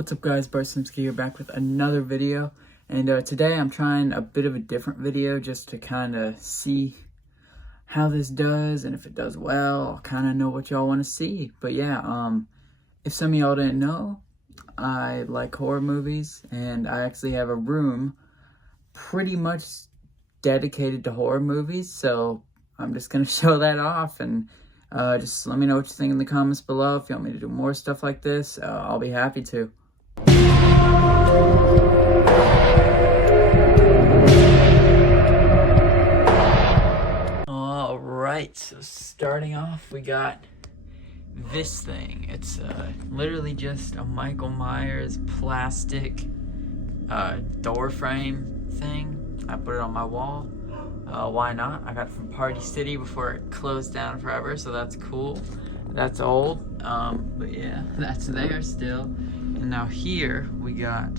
What's up guys, Barsimski here back with another video, and today I'm trying a bit of a different video just to kind of see how this does, and if it does well, I'll kind of know what y'all want to see. But yeah, if some of y'all didn't know, I like horror movies, and I actually have a room pretty much dedicated to horror movies, so I'm just going to show that off, and just let me know what you think in the comments below. If you want me to do more stuff like this, I'll be happy to. Alright, so starting off, we got this thing. It's literally just a Michael Myers plastic door frame thing. I put it on my wall. Why not? I got it from Party City before it closed down forever, so that's cool. That's old, but yeah, that's there still. And now here we got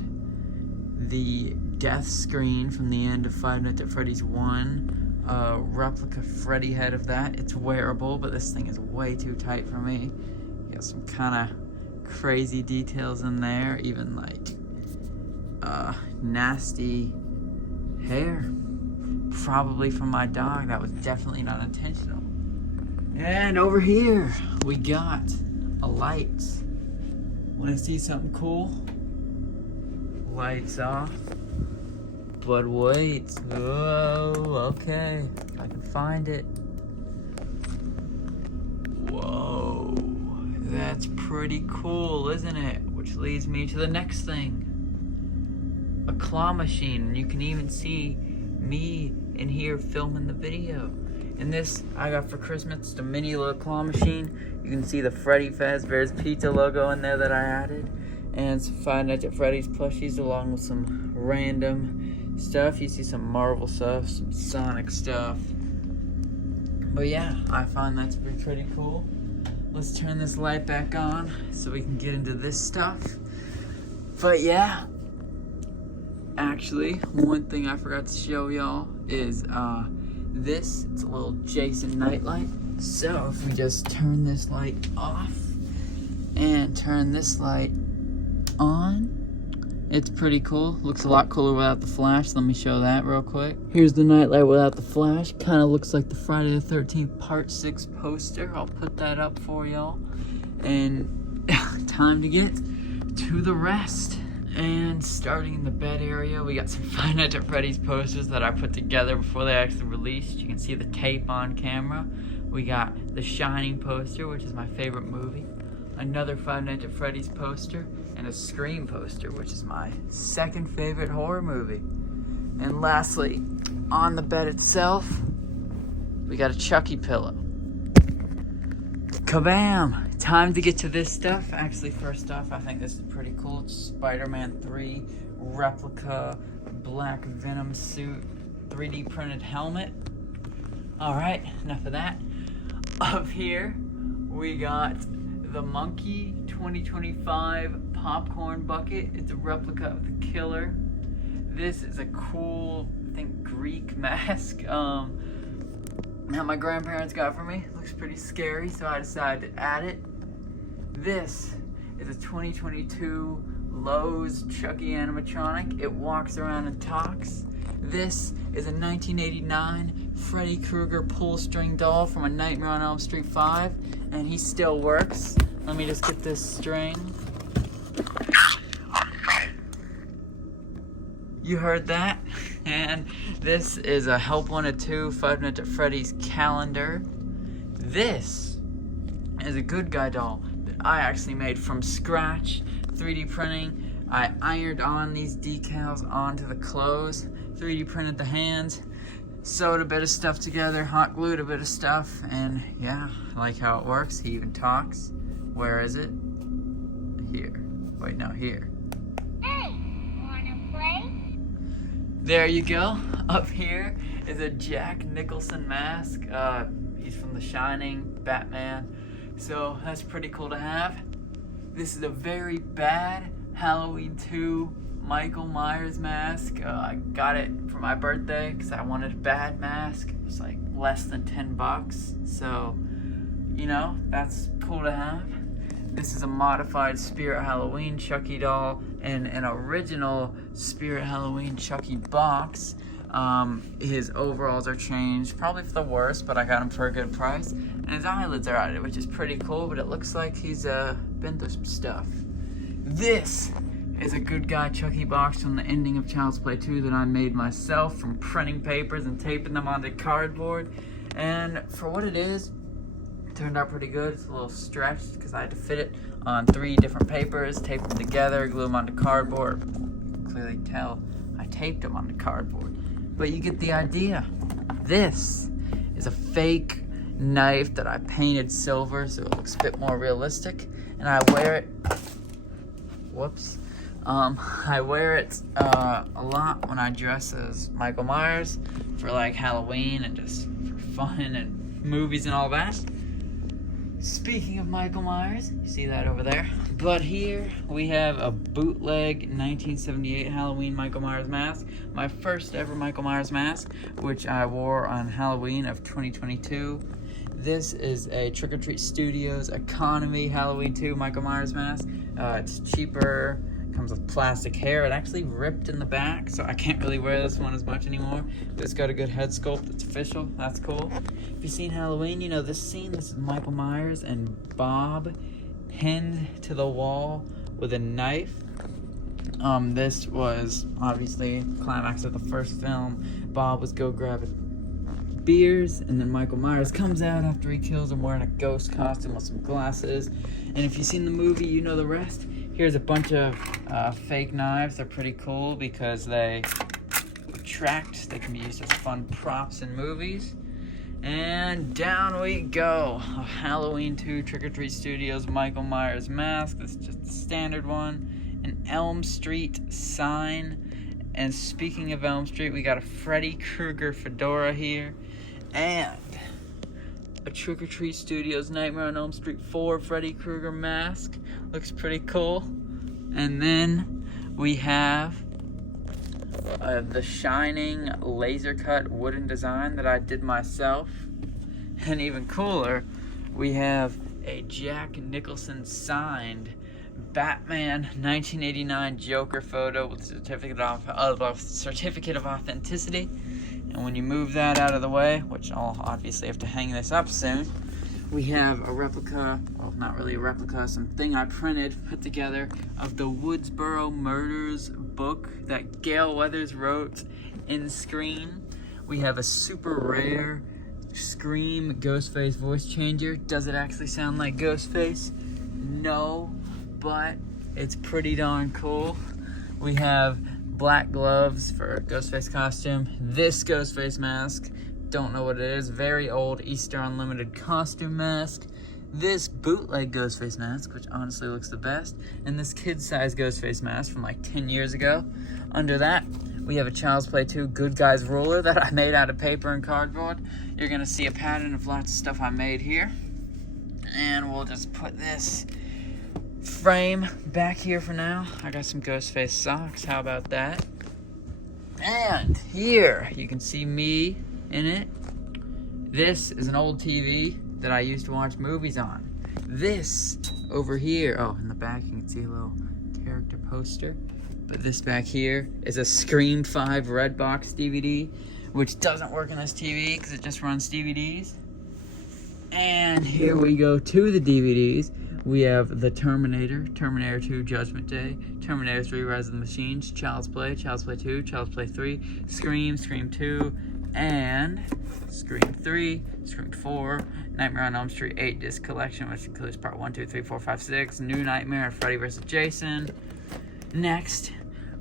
the death screen from the end of Five Nights at Freddy's 1. Replica Freddy head of that. It's wearable, but this thing is way too tight for me. You got some kind of crazy details in there, even like nasty hair. Probably from my dog. That was definitely not intentional. And over here we got a light. Want to see something cool? Lights off. But wait. Whoa, okay. If I can find it. Whoa. That's pretty cool, isn't it? Which leads me to the next thing. A claw machine. You can even see me in here filming the video. And this I got for Christmas, just a mini little claw machine. You can see the Freddy Fazbear's Pizza logo in there that I added, and some Five Nights at Freddy's plushies along with some random stuff. You see some Marvel stuff, some Sonic stuff. But yeah, I find that to be pretty cool. Let's turn this light back on so we can get into this stuff. But yeah, actually, one thing I forgot to show y'all is this. It's a little Jason nightlight. So if we just turn this light off and turn this light on, it's pretty cool. Looks a lot cooler without the flash. Let me show that real quick. Here's the nightlight without the flash. Kind of looks like the Friday the 13th Part 6 poster. I'll put that up for y'all. And time to get to the rest. And starting in the bed area, we got some Five Nights at Freddy's posters that I put together before they actually released. You can see the tape on camera. We got the Shining poster, which is my favorite movie. Another Five Nights at Freddy's poster. And a Scream poster, which is my second favorite horror movie. And lastly, on the bed itself, we got a Chucky pillow. Kabam! Time to get to this stuff. Actually, first off, I think this is pretty cool. It's Spider-Man 3 replica black Venom suit 3D printed helmet. Alright, enough of that. Up here, we got the Monkey 2025 popcorn bucket. It's a replica of the killer. This is a cool, I think, Greek mask. That my grandparents got for me. Looks pretty scary, so I decided to add it. This is a 2022 Lowe's Chucky animatronic. It walks around and talks. This is a 1989 Freddy Krueger pull string doll from A Nightmare on Elm Street 5, and he still works. Let me just get this string. You heard that? And this is a Help Wanted 2 Five Nights at Freddy's calendar. This is a Good Guy doll that I actually made from scratch, 3D printing. I ironed on these decals onto the clothes, 3D printed the hands, sewed a bit of stuff together, hot glued a bit of stuff, and yeah, I like how it works. He even talks. Where is it? Here. Wait, no, here. Hey, wanna play? There you go. Up here is a Jack Nicholson mask. He's from The Shining, Batman. So that's pretty cool to have. This is a very bad Halloween 2 Michael Myers mask. I got it for my birthday because I wanted a bad mask. It was like less than $10. So, you know, that's cool to have. This is a modified Spirit Halloween Chucky doll and an original Spirit Halloween Chucky box. His overalls are changed, probably for the worse, but I got him for a good price. And his eyelids are out, which is pretty cool, but it looks like he's been through some stuff. This is a good guy Chucky box from the ending of Child's Play 2 that I made myself from printing papers and taping them onto cardboard. And for what it is, it turned out pretty good. It's a little stretched because I had to fit it on 3 different papers, tape them together, glue them onto cardboard. You can clearly tell I taped them onto cardboard. But you get the idea. This is a fake knife that I painted silver so it looks a bit more realistic. And I wear it, I wear it a lot when I dress as Michael Myers for like Halloween and just for fun and movies and all that. Speaking of Michael Myers, you see that over there. But here we have a bootleg 1978 Halloween Michael Myers mask. My first ever Michael Myers mask, which I wore on Halloween of 2022. This is a Trick or Treat Studios Economy Halloween 2 Michael Myers mask. It's cheaper. Comes with plastic hair. It actually ripped in the back, so I can't really wear this one as much anymore. But it's got a good head sculpt. It's official. That's cool. If you've seen Halloween, you know this scene. This is Michael Myers and Bob pinned to the wall with a knife. This was obviously climax of the first film. Bob was go grabbing beers, and then Michael Myers comes out after he kills him wearing a ghost costume with some glasses. And if you've seen the movie, you know the rest. Here's a bunch of fake knives. They're pretty cool because they retract. They can be used as fun props in movies. And down we go. A Halloween 2 Trick or Treat Studios Michael Myers mask. This is just the standard one. An Elm Street sign. And speaking of Elm Street, we got a Freddy Krueger fedora here. And a Trick or Treat Studios Nightmare on Elm Street 4 Freddy Krueger mask. Looks pretty cool. And then we have the Shining laser cut wooden design that I did myself. And even cooler, we have a Jack Nicholson signed Batman 1989 Joker photo with certificate of authenticity. And when you move that out of the way, which I'll obviously have to hang this up soon, we have a replica, well, not really a replica, something I put together of the Woodsboro Murders book that Gail Weathers wrote in Scream. We have a super rare Scream Ghostface voice changer. Does it actually sound like Ghostface? No, but it's pretty darn cool. We have black gloves for a Ghostface costume. This Ghostface mask, don't know what it is. Very old Easter Unlimited costume mask. This bootleg Ghostface mask, which honestly looks the best. And this kid-sized Ghostface mask from like 10 years ago. Under that, we have a Child's Play 2 Good Guys ruler that I made out of paper and cardboard. You're gonna see a pattern of lots of stuff I made here. And we'll just put this frame back here for now. I got some Ghostface socks. How about that? And here you can see me in it. This is an old TV that I used to watch movies on. This over here, oh, in the back you can see a little character poster. But this back here is a Scream 5 red box DVD, which doesn't work on this TV because it just runs DVDs. And here we go to the DVDs. We have The Terminator, Terminator 2 Judgment Day, Terminator 3 Rise of the Machines, Child's Play 2, Child's Play 3, Scream, Scream 2, and Scream 3, Scream 4, Nightmare on Elm Street 8 disc collection, which includes part 1, 2, 3, 4, 5, 6, New Nightmare, and Freddy vs. Jason. Next,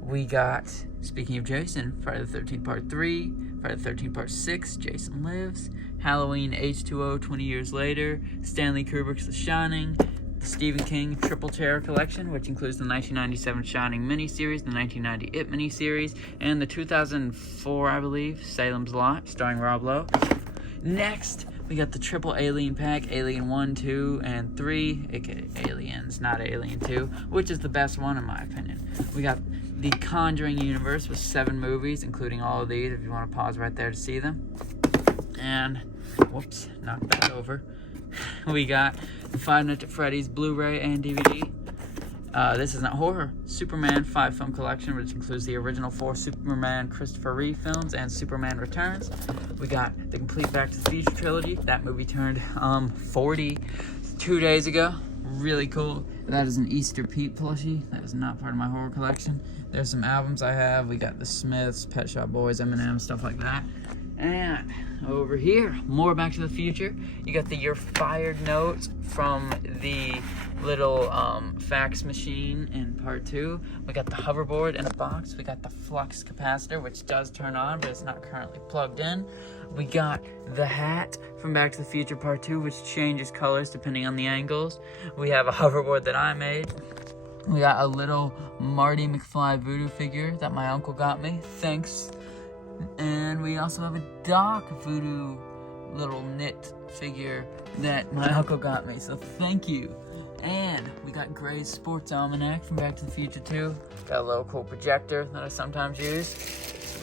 we got, speaking of Jason, Friday the 13th Part 3, Friday the 13th Part 6, Jason Lives, Halloween H2O 20 years later, Stanley Kubrick's The Shining, the Stephen King Triple Terror Collection, which includes the 1997 Shining miniseries, the 1990 It miniseries, and the 2004, I believe, Salem's Lot, starring Rob Lowe. Next, we got the Triple Alien Pack, Alien 1, 2, and 3, aka Aliens, not Alien 2, which is the best one in my opinion. We got the Conjuring universe with 7 movies, including all of these, if you want to pause right there to see them. And, whoops, knocked that over. We got the Five Nights at Freddy's Blu-ray and DVD. This isn't horror. Superman 5-film collection, which includes the original 4 Superman Christopher Reeve films and Superman Returns. We got the complete Back to the Future trilogy. That movie turned 40 2 days ago. Really cool. That is an Easter Pete plushie. That is not part of my horror collection. There's some albums I have. We got the Smiths, Pet Shop Boys, Eminem, stuff like that. And over here, more Back to the Future. You got the You're Fired notes from the little fax machine in part 2. We got the hoverboard in a box. We got the flux capacitor, which does turn on, but it's not currently plugged in. We got the hat from Back to the Future part 2, which changes colors depending on the angles. We have a hoverboard that I made. We got a little Marty McFly voodoo figure that my uncle got me. Thanks. And we also have a Doc voodoo little knit figure that my uncle got me, so thank you. And we got Gray's Sports Almanac from Back to the Future 2. Got a little cool projector that I sometimes use.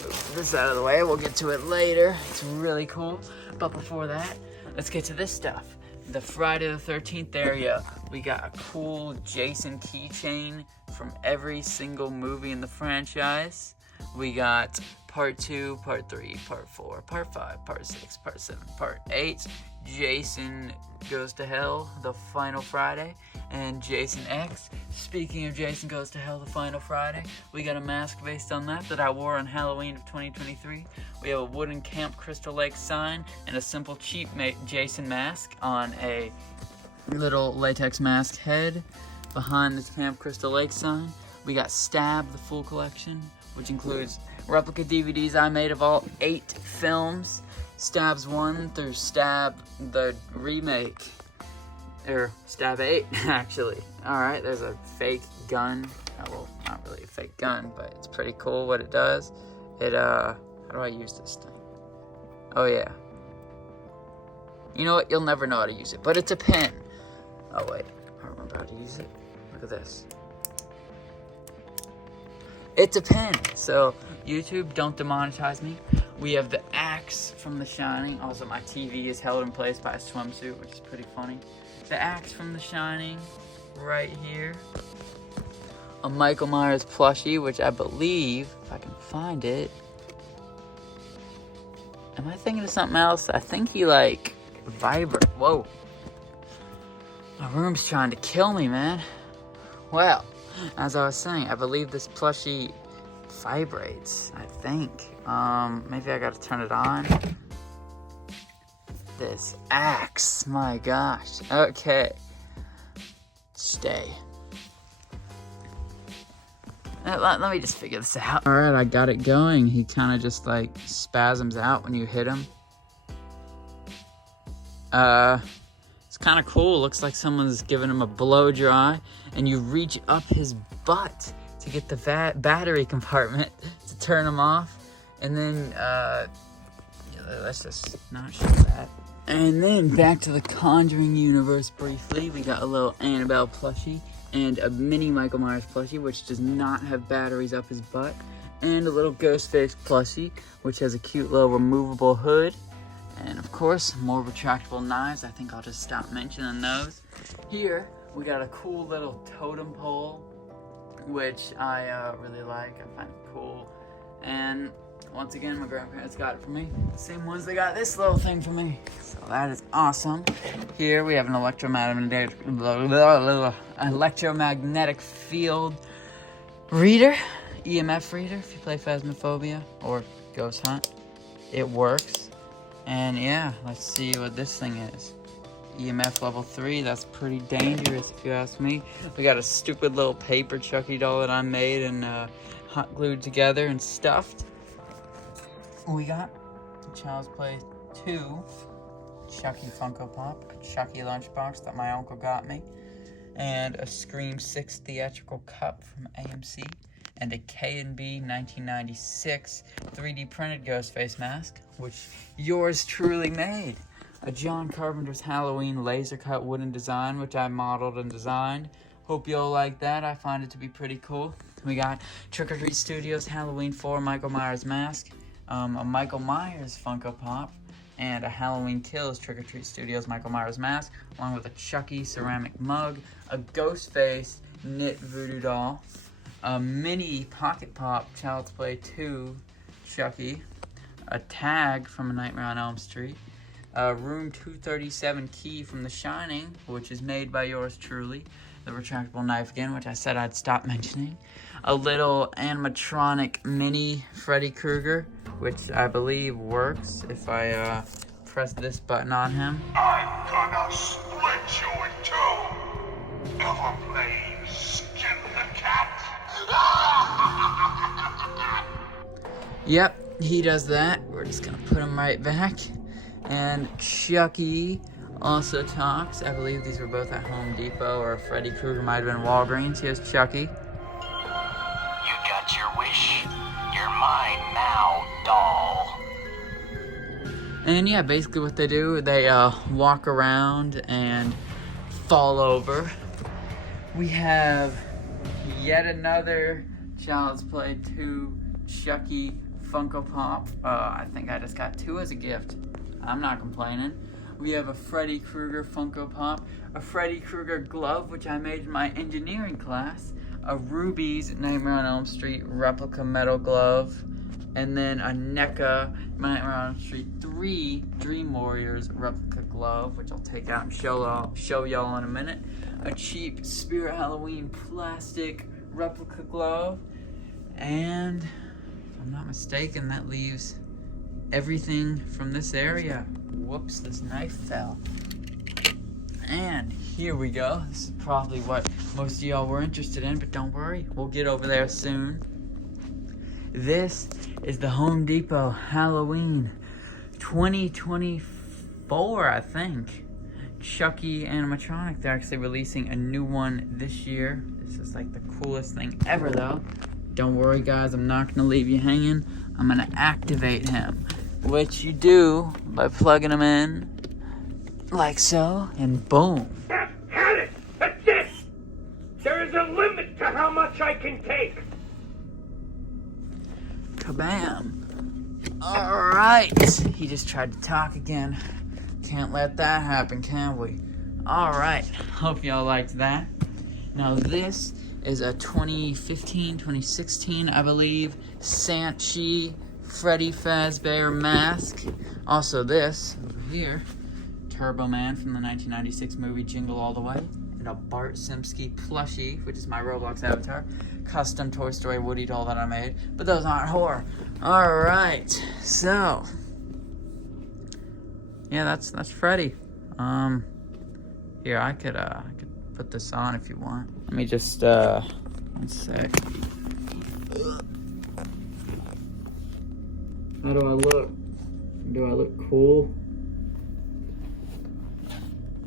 Move this out of the way, we'll get to it later. It's really cool. But before that, let's get to this stuff. The Friday the 13th area. We got a cool Jason keychain from every single movie in the franchise. We got Part 2, Part 3, Part 4, Part 5, Part 6, Part 7, Part 8, Jason Goes to Hell, The Final Friday, and Jason X. Speaking of Jason Goes to Hell, The Final Friday, we got a mask based on that I wore on Halloween of 2023. We have a wooden Camp Crystal Lake sign and a simple cheap Jason mask on a little latex mask head behind this Camp Crystal Lake sign. We got Stab, the full collection, which includes replica DVDs I made of all 8 films. Stabs 1 through Stab the remake. Or Stab 8, actually. Alright, there's a fake gun. Well, not really a fake gun, but it's pretty cool what it does. It, how do I use this thing? Oh, yeah. You know what? You'll never know how to use it, but it's a pen. Oh, wait. I remember how to use it. Look at this. It's a pen. So, YouTube, don't demonetize me. We have the axe from The Shining. Also, my TV is held in place by a swimsuit, which is pretty funny. The axe from The Shining, right here. A Michael Myers plushie, which I believe, if I can find it. Am I thinking of something else? I think he, like, vibrates. Whoa. My room's trying to kill me, man. Well, as I was saying, I believe this plushie vibrates, I think. Maybe I gotta turn it on. This axe, my gosh. Okay. Stay. Let me just figure this out. Alright, I got it going. He kind of just like spasms out when you hit him. It's kind of cool. Looks like someone's giving him a blow dry, and you reach up his butt to get the battery compartment to turn him off, and then let's just not show that. And then back to the Conjuring universe briefly. We got a little Annabelle plushie and a mini Michael Myers plushie, which does not have batteries up his butt, and a little Ghostface plushie, which has a cute little removable hood. And of course, more retractable knives. I think I'll just stop mentioning those. Here, we got a cool little totem pole, which I really like. I find it cool. And once again, my grandparents got it for me. The same ones that got this little thing for me. So that is awesome. Here we have an electromagnetic field reader, EMF reader, if you play Phasmophobia or Ghost Hunt. It works. And yeah, let's see what this thing is. EMF level 3, that's pretty dangerous if you ask me. We got a stupid little paper Chucky doll that I made and hot glued together and stuffed. We got Child's Play 2 Chucky Funko Pop, a Chucky lunchbox that my uncle got me, and a Scream 6 theatrical cup from AMC, and a K&B 1996 3D printed Ghostface mask, which yours truly made. A John Carpenter's Halloween laser cut wooden design, which I modeled and designed. Hope you'll like that. I find it to be pretty cool. We got Trick or Treat Studios Halloween 4 Michael Myers mask, a Michael Myers Funko Pop, and a Halloween Kills Trick or Treat Studios Michael Myers mask, along with a Chucky ceramic mug, a Ghostface knit voodoo doll, a mini Pocket Pop Child's Play 2 Chucky, a tag from A Nightmare on Elm Street, a Room 237 key from The Shining, which is made by yours truly, the retractable knife again, which I said I'd stop mentioning, a little animatronic mini Freddy Krueger, which I believe works if I press this button on him. I'm gonna split you in two. Ever played Skin the Cat? Yep, he does that. We're just gonna put him right back. And Chucky also talks. I believe these were both at Home Depot, or Freddy Krueger might have been Walgreens. Here's Chucky. You got your wish. You're mine now, doll. And yeah, basically what they do, they walk around and fall over. We have yet another Child's Play 2 Chucky Funko Pop. I think I just got 2 as a gift. I'm not complaining. We have a Freddy Krueger Funko Pop, a Freddy Krueger glove, which I made in my engineering class, a Ruby's Nightmare on Elm Street replica metal glove, and then a NECA Nightmare on Elm Street 3 Dream Warriors replica glove, which I'll take out and show y'all in a minute, a cheap Spirit Halloween plastic replica glove, and if I'm not mistaken, that leaves everything from this area. Whoops, this knife fell. And here we go. This is probably what most of y'all were interested in, but don't worry, we'll get over there soon. This is the Home Depot Halloween 2024, I think. Chucky animatronic. They're actually releasing a new one this year. This is like the coolest thing ever, though. Don't worry, guys, I'm not gonna leave you hanging. I'm gonna activate him, which you do by plugging him in like so, and boom. Had it! That's it! There is a limit to how much I can take! Kabam. Alright. He just tried to talk again. Can't let that happen, can we? Alright. Hope y'all liked that. Now this is a 2015, 2016, I believe, Sanchi Freddy Fazbear mask. Also this, over here, Turbo Man from the 1996 movie Jingle All the Way. And a Bart Simpson plushie, which is my Roblox avatar. Custom Toy Story Woody doll that I made. But those aren't horror. Alright, so. Yeah, that's Freddy. Here, I could put this on if you want. Let me just, one sec. How do I look? Do I look cool?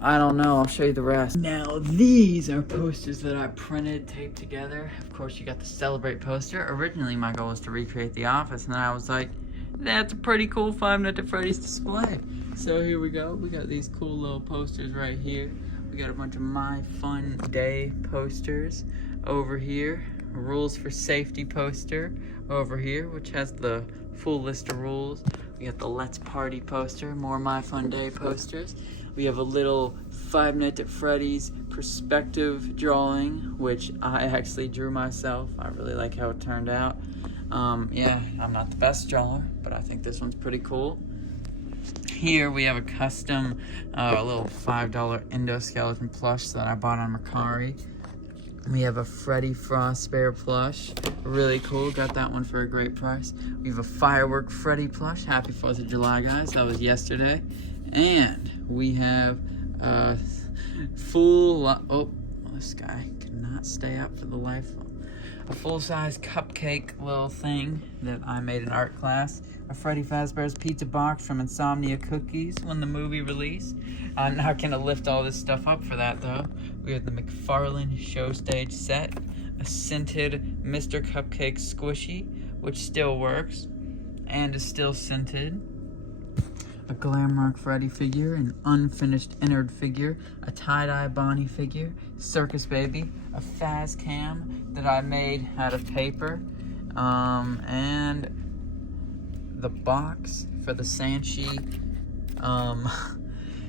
I don't know, I'll show you the rest. Now, these are posters that I printed, taped together. Of course, you got the Celebrate poster. Originally, my goal was to recreate The Office, and then I was like, that's a pretty cool Five Nights at Freddy's display. So here we go. We got these cool little posters right here. We got a bunch of My Fun Day posters over here. Rules for Safety poster over here, which has the full list of rules. We got the Let's Party poster, more My Fun Day posters. We have a little Five Nights at Freddy's perspective drawing, which I actually drew myself. I really like how it turned out. Yeah, I'm not the best drawer, but I think this one's pretty cool. Here we have a custom little $5 endoskeleton plush that I bought on Mercari. We have a Freddy Fazbear plush, really cool, got that one for a great price. We have a Firework Freddy plush, happy 4th of July guys, that was yesterday. And we have a this guy cannot stay up for the life of a full-size cupcake little thing that I made in art class. A Freddy Fazbear's pizza box from Insomnia Cookies when the movie released. I'm not gonna lift all this stuff up for that though. We have the McFarlane Show Stage set, a scented Mr. Cupcake squishy, which still works and is still scented. A Glamrock Freddy figure, an unfinished Innard figure, a tie-dye Bonnie figure, Circus Baby, a Faz Cam that I made out of paper, and the box for the Sanchi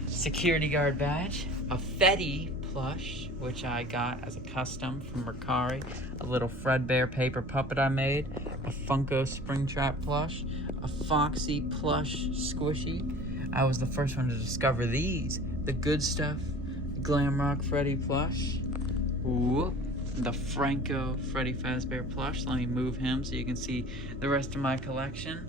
Security guard badge, a Freddy plush, which I got as a custom from Mercari, a little Fredbear paper puppet I made, a Funko Springtrap plush, a Foxy plush squishy. I was the first one to discover these. The Good Stuff Glam Rock Freddy plush. Ooh, the Franco Freddy Fazbear plush. Let me move him so you can see the rest of my collection.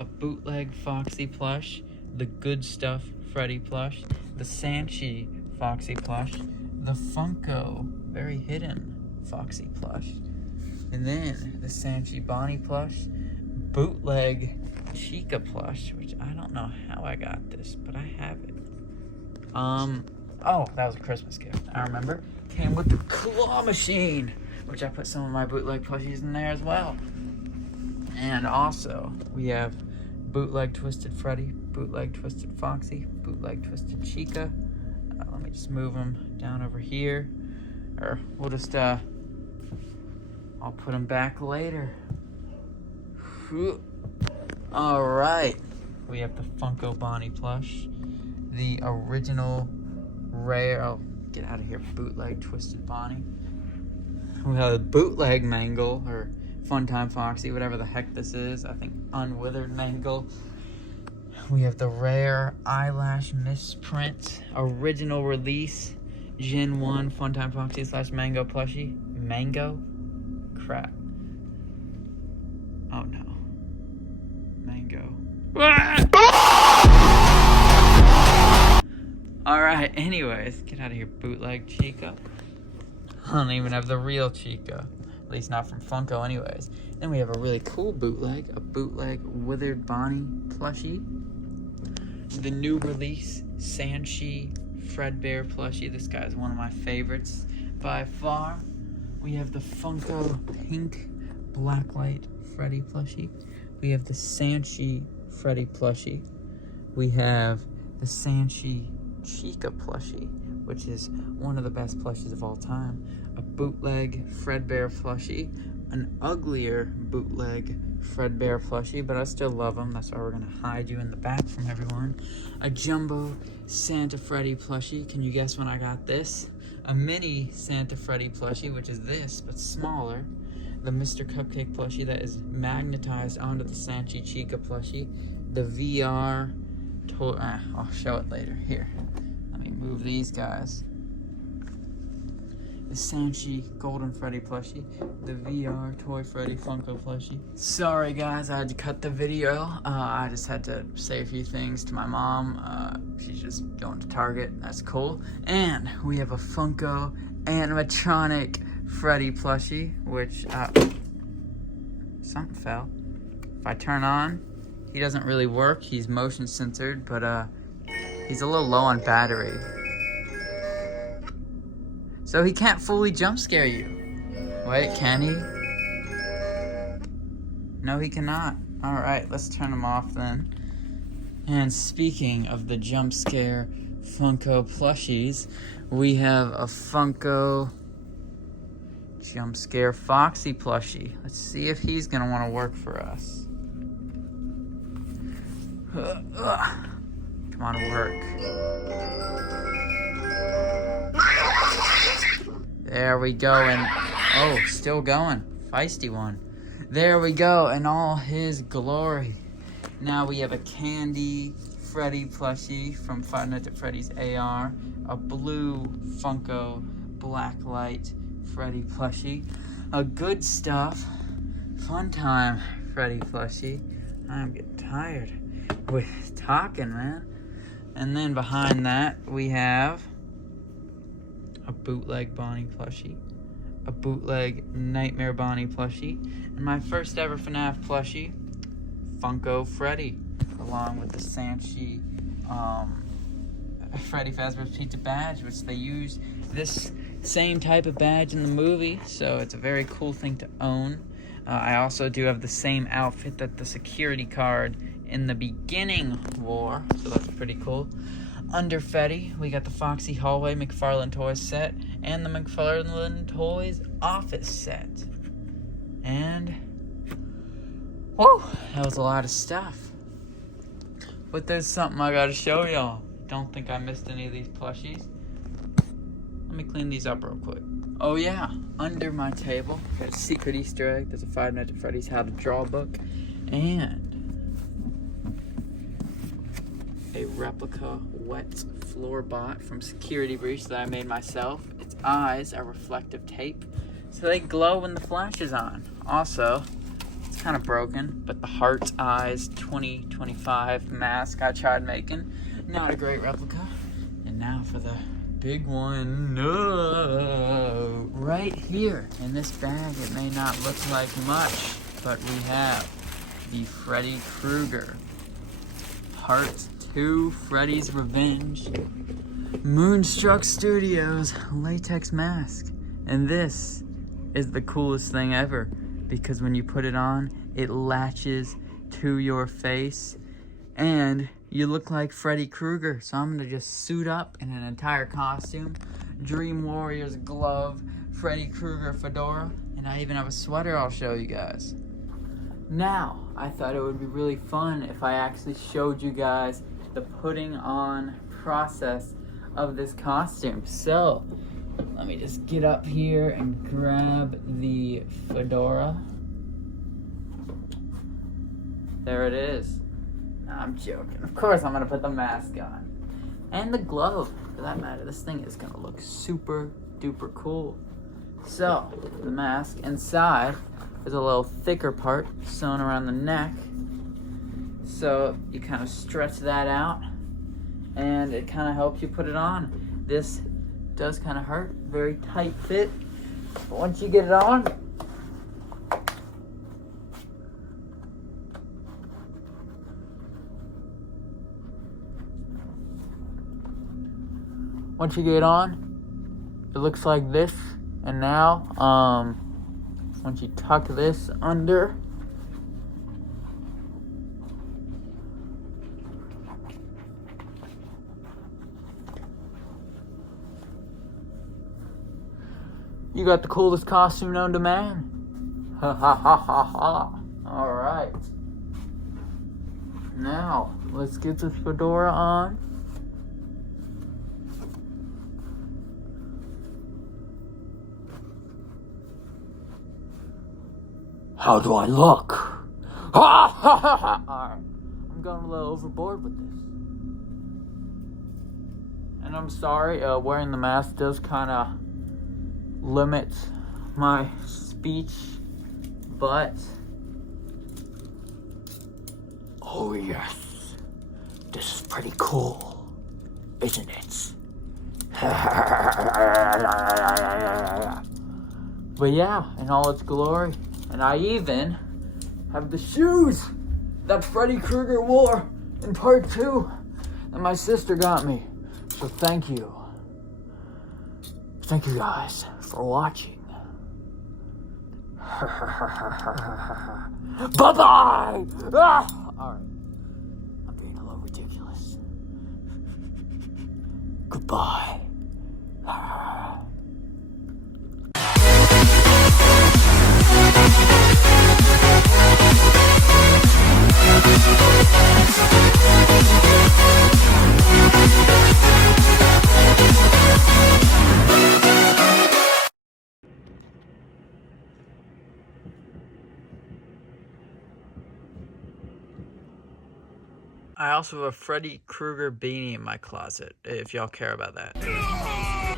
A bootleg Foxy plush, the Good Stuff Freddy plush, the Sanchi Foxy plush, the Funko very hidden Foxy plush, and then the Sanchi Bonnie plush, bootleg Chica plush, which I don't know how I got this, but I have it. Oh, that was a Christmas gift, I remember. Came with the claw machine, which I put some of my bootleg plushies in there as well. And also, we have bootleg Twisted Freddy, bootleg Twisted Foxy, bootleg Twisted Chica. Let me just move them down over here. Or we'll just, I'll put them back later. Alright. We have the Funko Bonnie plush. The original rare, oh, get out of here, bootleg Twisted Bonnie. We have the bootleg Mangle, or Funtime Foxy, whatever the heck this is. I think Unwithered Mangle. We have the rare Eyelash Misprint, original release, Gen 1 Funtime Foxy / Mango plushie. Mango? Crap. Oh no. Mango. Alright, anyways, get out of here, bootleg Chica. I don't even have the real Chica. At least not from Funko anyways. Then we have a really cool bootleg, a bootleg Withered Bonnie plushie. The new release Sanchi Fredbear plushie. This guy's one of my favorites by far. We have the Funko Pink Blacklight Freddy plushie. We have the Sanchi Freddy plushie. We have the Sanchi Chica plushie, which is one of the best plushies of all time. A bootleg Fredbear plushie, an uglier bootleg Fredbear plushie, but I still love him. That's why we're gonna hide you in the back from everyone. A jumbo Santa Freddy plushie. Can you guess when I got this? A mini Santa Freddy plushie, which is this, but smaller. The Mr. Cupcake plushie that is magnetized onto the Sanchi Chica plushie. The VR toy, I'll show it later. Here, let me move these guys. The Sanchi Golden Freddy plushie, the VR Toy Freddy Funko plushie. Sorry guys, I had to cut the video. I just had to say a few things to my mom. She's just going to Target, that's cool. And we have a Funko animatronic Freddy plushie, which, something fell. If I turn on, he doesn't really work. He's motion censored, but he's a little low on battery. So he can't fully jump scare you. Wait, can he? No, he cannot. Alright, let's turn him off then. And speaking of the jump scare Funko plushies, we have a Funko jump scare Foxy plushie. Let's see if he's gonna want to work for us. Come on, work. There we go, and oh, still going. Feisty one. There we go, in all his glory. Now we have a candy Freddy plushie from Five Nights at Freddy's AR, a blue Funko Blacklight Freddy plushie, a Good Stuff Funtime Freddy plushie. I'm getting tired with talking, man. And then behind that we have a bootleg Bonnie plushie, a bootleg Nightmare Bonnie plushie, and my first ever FNAF plushie, Funko Freddy, along with the Sanchi Freddy Fazbear's Pizza badge, which they use this same type of badge in the movie, so it's a very cool thing to own. I also do have the same outfit that the security guard in the beginning wore, so that's pretty cool. Under Freddy, we got the Foxy Hallway McFarlane Toys set and the McFarlane Toys Office set. And, whoa, that was a lot of stuff. But there's something I gotta show y'all. Don't think I missed any of these plushies. Let me clean these up real quick. Oh yeah, under my table, got a secret Easter egg. There's a 5 Nights at Freddy's How to Draw book. And a replica wet floor bot from Security Breach that I made myself. Its eyes are reflective tape, so they glow when the flash is on. Also, it's kind of broken, but the Heart Eyes 2025 mask I tried making. Not a great replica. And now for the big one. No! Right here in this bag, it may not look like much, but we have the Freddy Krueger Part 2 Freddy's Revenge Moonstruck Studios latex mask. And this is the coolest thing ever, because when you put it on, it latches to your face and you look like Freddy Krueger. So I'm gonna just suit up in an entire costume, Dream Warriors glove, Freddy Krueger fedora, and I even have a sweater I'll show you guys. Now, I thought it would be really fun if I actually showed you guys the putting on process of this costume. So, let me just get up here and grab the fedora. There it is. No, I'm joking. Of course I'm gonna put the mask on. And the glove, for that matter. This thing is gonna look super duper cool. So, the mask inside is a little thicker part sewn around the neck. So you kind of stretch that out and it kind of helps you put it on. This does kind of hurt, very tight fit. But once you get it on, it looks like this. And now, once you tuck this under, you got the coolest costume known to man. Ha ha ha ha ha. Alright. Now, let's get this fedora on. How do I look? Ha ha ha ha. Alright. I'm going a little overboard with this. And I'm sorry, wearing the mask does kind of limit my speech, but oh yes, this is pretty cool, isn't it? But yeah, in all its glory. And I even have the shoes that Freddy Krueger wore in part 2 that my sister got me. So thank you. Thank you guys for watching. Bye-bye! Ah! Alright. I'm being a little ridiculous. Goodbye. I also have a Freddy Krueger beanie in my closet, if y'all care about that.